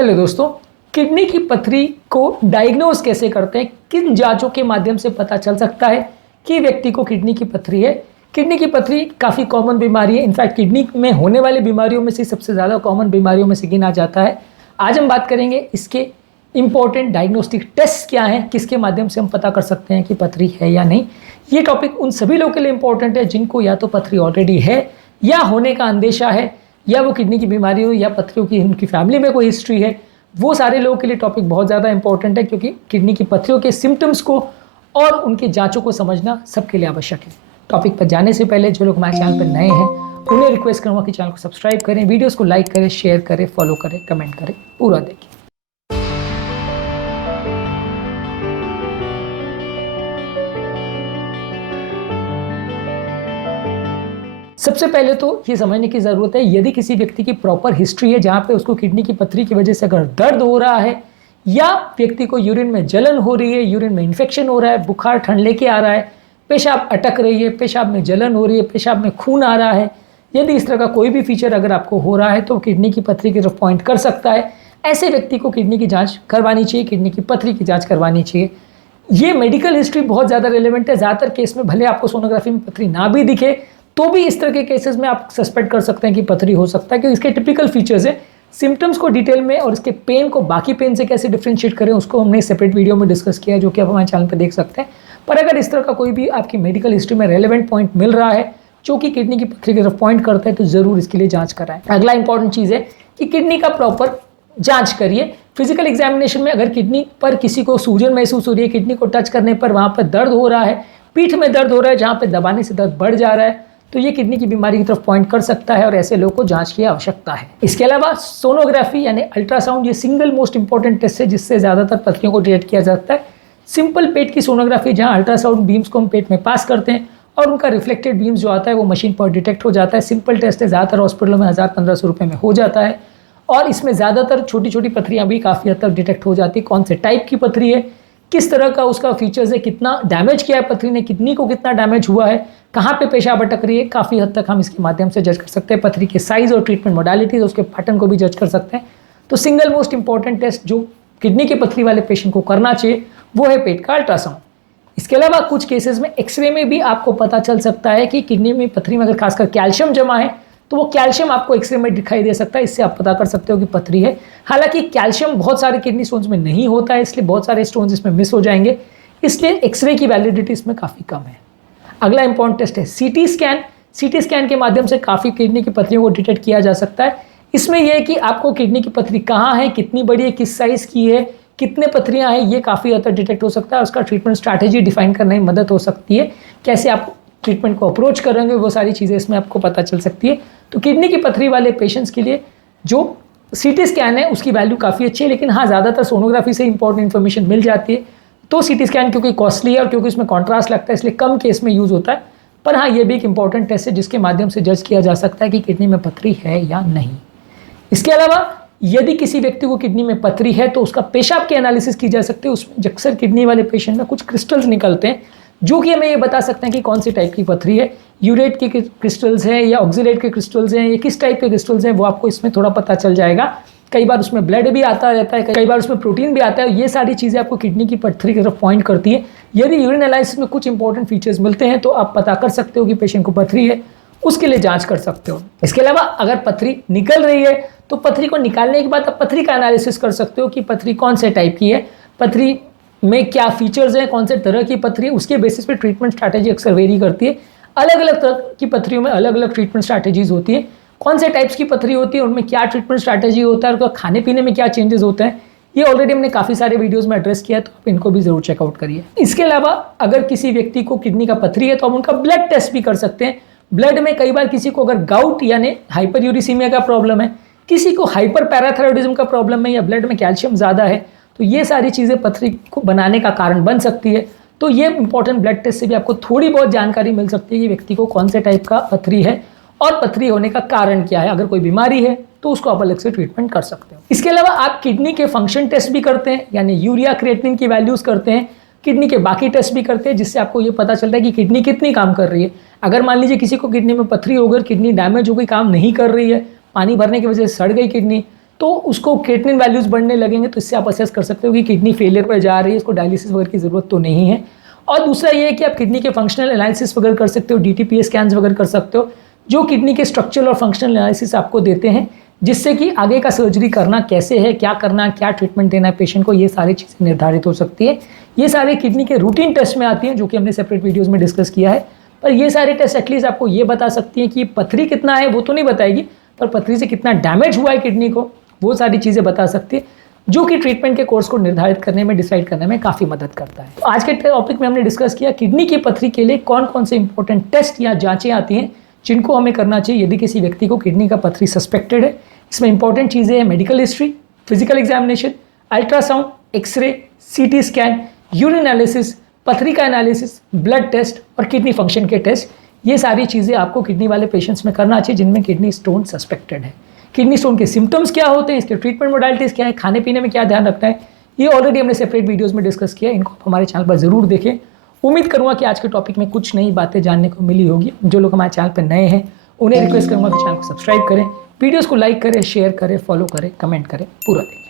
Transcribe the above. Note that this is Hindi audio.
हेलो दोस्तों, किडनी की पथरी को डायग्नोज कैसे करते हैं, किन जांचों के माध्यम से पता चल सकता है कि व्यक्ति को किडनी की पथरी है। किडनी की पथरी काफ़ी कॉमन बीमारी है। इनफैक्ट किडनी में होने वाली बीमारियों में से सबसे ज़्यादा कॉमन बीमारियों में से गिना जाता है। आज हम बात करेंगे इसके इंपॉर्टेंट डायग्नोस्टिक टेस्ट क्या हैं, किसके माध्यम से हम पता कर सकते हैं कि पथरी है या नहीं। ये टॉपिक उन सभी लोगों के लिए इंपॉर्टेंट है जिनको या तो पथरी ऑलरेडी है या होने का अंदेशा है, या वो किडनी की बीमारी हो या पथरियों की उनकी फैमिली में कोई हिस्ट्री है। वो सारे लोगों के लिए टॉपिक बहुत ज़्यादा इंपॉर्टेंट है, क्योंकि किडनी की पथरियों के सिम्टम्स को और उनके जांचों को समझना सबके लिए आवश्यक है। टॉपिक पर जाने से पहले जो लोग हमारे चैनल पर नए हैं उन्हें रिक्वेस्ट करूँगा कि चैनल को सब्सक्राइब करें, वीडियोज़ को लाइक करें, शेयर करें, फॉलो करें, कमेंट करें, पूरा देखें। सबसे पहले तो ये समझने की ज़रूरत है, यदि किसी व्यक्ति की प्रॉपर हिस्ट्री है जहाँ पे उसको किडनी की पथरी की वजह से अगर दर्द हो रहा है, या व्यक्ति को यूरिन में जलन हो रही है, यूरिन में इन्फेक्शन हो रहा है, बुखार ठंड लेके आ रहा है, पेशाब अटक रही है, पेशाब में जलन हो रही है, पेशाब में खून आ रहा है, यदि इस तरह का कोई भी फीचर अगर आपको हो रहा है तो किडनी की पथरी की तरफ पॉइंट कर सकता है। ऐसे व्यक्ति को किडनी की जाँच करवानी चाहिए, किडनी की पथरी की जाँच करवानी चाहिए। ये मेडिकल हिस्ट्री बहुत ज़्यादा रिलेवेंट है। ज़्यादातर केस में भले आपको सोनोग्राफी में पथरी ना भी दिखे तो भी इस तरह के केसेस में आप सस्पेक्ट कर सकते हैं कि पथरी हो सकता है, क्योंकि इसके टिपिकल फीचर्स है। सिम्टम्स को डिटेल में और इसके पेन को बाकी पेन से कैसे डिफ्रेंशिएट करें उसको हमने सेपरेट वीडियो में डिस्कस किया है, जो कि आप हमारे चैनल पर देख सकते हैं। पर अगर इस तरह का कोई भी आपकी मेडिकल हिस्ट्री में रेलेवेंट पॉइंट मिल रहा है जो कि किडनी की पथरी की तरफ पॉइंट करता है तो ज़रूर इसके लिए जाँच कराएं। अगला इंपॉर्टेंट चीज़ है कि किडनी का प्रॉपर जांच करिए। फिजिकल एग्जामिनेशन में अगर किडनी पर किसी को सूजन महसूस हो रही है, किडनी को टच करने पर वहाँ पर दर्द हो रहा है, पीठ में दर्द हो रहा है जहाँ पे दबाने से दर्द बढ़ जा रहा है, तो ये किडनी की बीमारी की तरफ पॉइंट कर सकता है और ऐसे लोगों को जांच की आवश्यकता है। इसके अलावा सोनोग्राफी यानी अल्ट्रासाउंड, ये सिंगल मोस्ट इंपॉर्टेंट टेस्ट है जिससे ज़्यादातर पथरियों को डिटेक्ट किया जाता है। सिंपल पेट की सोनोग्राफी, जहाँ अल्ट्रासाउंड बीम्स को हम पेट में पास करते हैं और उनका रिफ्लेक्टेड बीम्स जो आता है वो मशीन पर डिटेक्ट हो जाता है। सिंपल टेस्ट है, ज़्यादातर हॉस्पिटलों में 1000-1500 रुपये में हो जाता है और इसमें ज़्यादातर छोटी छोटी पथरियाँ भी काफ़ी हद तक डिटेक्ट हो जाती है। कौन से टाइप की पथरी है, किस तरह का उसका फीचर्स है, कितना डैमेज किया है पथरी ने, किडनी को कितना डैमेज हुआ है, कहाँ पे पेशाब अटक रही है, काफ़ी हद तक हम इसके माध्यम से जज कर सकते हैं। पथरी के साइज़ और ट्रीटमेंट मोडालिटीज़, उसके पैटर्न को भी जज कर सकते हैं। तो सिंगल मोस्ट इंपॉर्टेंट टेस्ट जो किडनी की पथरी वाले पेशेंट को करना चाहिए वो है पेट का अल्ट्रासाउंड। इसके अलावा कुछ केसेस में एक्सरे में भी आपको पता चल सकता है कि किडनी में पथरी में अगर खासकर कैल्शियम जमा है तो वो कैल्शियम आपको एक्सरे में दिखाई दे सकता है। इससे आप पता कर सकते हो कि पथरी है। हालांकि कैल्शियम बहुत सारे किडनी स्टोन्स में नहीं होता है, इसलिए बहुत सारे स्टोन्स इसमें मिस हो जाएंगे, इसलिए एक्सरे की वैलिडिटी इसमें काफ़ी कम है। अगला इंपॉर्टेंट टेस्ट है सीटी स्कैन। सीटी स्कैन के माध्यम से काफ़ी किडनी की पथरियों को डिटेक्ट किया जा सकता है। इसमें यह है कि आपको किडनी की पथरी कहाँ है, कितनी बड़ी है, किस साइज़ की है, कितने पथरियाँ हैं, ये काफ़ी हद तक डिटेक्ट हो सकता है। उसका ट्रीटमेंट स्ट्रैटेजी डिफाइन करने में मदद हो सकती है, कैसे आप ट्रीटमेंट को अप्रोच करेंगे वो सारी चीज़ें इसमें आपको पता चल सकती है। तो किडनी की पथरी वाले पेशेंट्स के लिए जो सीटी स्कैन है उसकी वैल्यू काफ़ी अच्छी है, लेकिन हाँ ज़्यादातर सोनोग्राफी से इंपॉर्टेंट इन्फॉर्मेशन मिल जाती है। तो सीटी स्कैन क्योंकि कॉस्टली है और क्योंकि उसमें कॉन्ट्रास्ट लगता है इसलिए कम केस में यूज़ होता है। पर हाँ, ये भी एक इंपॉर्टेंट टेस्ट है जिसके माध्यम से जज किया जा सकता है कि किडनी में पथरी है या नहीं। इसके अलावा यदि किसी व्यक्ति को किडनी में पथरी है तो उसका पेशाब की एनालिसिस की जा सकती है। उसमें अक्सर किडनी वाले पेशेंट में कुछ क्रिस्टल्स निकलते हैं जो कि हमें ये बता सकते हैं कि कौन सी टाइप की पथरी है। यूरेट के क्रिस्टल्स हैं या ऑक्सीलेट के क्रिस्टल्स हैं, ये किस टाइप के क्रिस्टल्स हैं वो आपको इसमें थोड़ा पता चल जाएगा। कई बार उसमें ब्लड भी आता रहता है, कई बार उसमें प्रोटीन भी आता है। ये सारी चीज़ें आपको किडनी की पथरी की तरफ पॉइंट करती है। यदि यूरिन एनालिसिस में कुछ इंपॉर्टेंट फीचर्स मिलते हैं तो आप पता कर सकते हो कि पेशेंट को पथरी है, उसके लिए जांच कर सकते हो। इसके अलावा अगर पथरी निकल रही है तो पथरी को निकालने के बाद आप पथरी का एनालिसिस कर सकते हो कि पथरी कौन से टाइप की है, पथरी में क्या फीचर्स हैं, कौन से तरह की पथरी है। उसके बेसिस पे ट्रीटमेंट स्ट्रैटेजी अक्सर वेरी करती है। अलग अलग तरह की पथरियों में अलग अलग ट्रीटमेंट स्ट्रैटेजीज होती है। कौन से टाइप्स की पथरी होती है, उनमें क्या ट्रीटमेंट स्ट्रैटेजी होता है और खाने पीने में क्या चेंजेस होते हैं, ये ऑलरेडी हमने काफ़ी सारे वीडियोस में एड्रेस किया है, तो आप इनको भी ज़रूर चेकआउट करिए। इसके अलावा अगर किसी व्यक्ति को किडनी का पथरी है तो आप उनका ब्लड टेस्ट भी कर सकते हैं। ब्लड में कई बार किसी को अगर गाउट यानी हाइपर यूरिसीमिया का प्रॉब्लम है, किसी को हाइपर पैराथायरॉयडिज्म का प्रॉब्लम है या ब्लड में कैल्शियम ज़्यादा है, तो ये सारी चीज़ें पथरी को बनाने का कारण बन सकती है। तो ये इंपॉर्टेंट ब्लड टेस्ट से भी आपको थोड़ी बहुत जानकारी मिल सकती है कि व्यक्ति को कौन से टाइप का पथरी है और पथरी होने का कारण क्या है। अगर कोई बीमारी है तो उसको आप अलग से ट्रीटमेंट कर सकते हो। इसके अलावा आप किडनी के फंक्शन टेस्ट भी करते हैं, यानी यूरिया क्रिएटिनिन की वैल्यूज़ करते हैं। किडनी के बाकी टेस्ट भी करते हैं जिससे आपको ये पता चलता है कि किडनी कितनी काम कर रही है। अगर मान लीजिए किसी को किडनी में पथरी हो गई, किडनी डैमेज हो गई, काम नहीं कर रही है, पानी भरने की वजह से सड़ गई किडनी, तो उसको क्रिएटिनिन वैल्यूज़ बढ़ने लगेंगे, तो इससे आप असेस कर सकते हो कि किडनी फेलियर पर जा रही है, इसको डायलिसिस वगैरह की ज़रूरत तो नहीं है। और दूसरा ये है कि आप किडनी के फंक्शनल एनालिसिस वगैरह कर सकते हो, DTPA स्कैन्स वगैरह कर सकते हो, जो किडनी के स्ट्रक्चरल और फंक्शनल एनालिसिस आपको देते हैं, जिससे कि आगे का सर्जरी करना कैसे है, क्या करना है, क्या ट्रीटमेंट देना है पेशेंट को, ये सारी चीज़ें निर्धारित हो सकती है। ये सारे किडनी के रूटीन टेस्ट में आती हैं, जो कि हमने सेपरेट वीडियोज़ में डिस्कस किया है। पर ये सारे टेस्ट एटलीस्ट आपको ये बता सकती हैं कि पथरी कितना है वो तो नहीं बताएगी, पर पथरी से कितना डैमेज हुआ है किडनी को, वो सारी चीज़ें बता सकती है, जो कि ट्रीटमेंट के कोर्स को निर्धारित करने में, डिसाइड करने में काफ़ी मदद करता है। तो आज के टॉपिक में हमने डिस्कस किया किडनी की पथरी के लिए कौन कौन से इंपॉर्टेंट टेस्ट या जांचें आती हैं जिनको हमें करना चाहिए यदि किसी व्यक्ति को किडनी का पथरी सस्पेक्टेड है। इसमें इंपॉर्टेंट चीज़ें हैं medical history, physical examination, ultrasound, X ray, CT scan, urine analysis, पथरी का एनालिसिस, ब्लड टेस्ट और किडनी फंक्शन के टेस्ट। ये सारी चीज़ें आपको किडनी वाले पेशेंट्स में करना चाहिए जिनमें किडनी स्टोन सस्पेक्टेड है। किडनी स्टोन के सिम्टम्स क्या होते हैं, इसके ट्रीटमेंट मोडालिटीज़ क्या है, खाने पीने में क्या ध्यान रखना है, ये ऑलरेडी हमने सेपरेट वीडियोज़ में डिस्कस किया। इनको आप हमारे चैनल पर ज़रूर देखें। उम्मीद करूँगा कि आज के टॉपिक में कुछ नई बातें जानने को मिली होगी। जो लोग हमारे चैनल पर नए हैं उन्हें रिक्वेस्ट करूँगा कि चैनल को सब्सक्राइब करें, वीडियोज़ को लाइक करें, शेयर करें, फॉलो करें, कमेंट करें, पूरा देखें।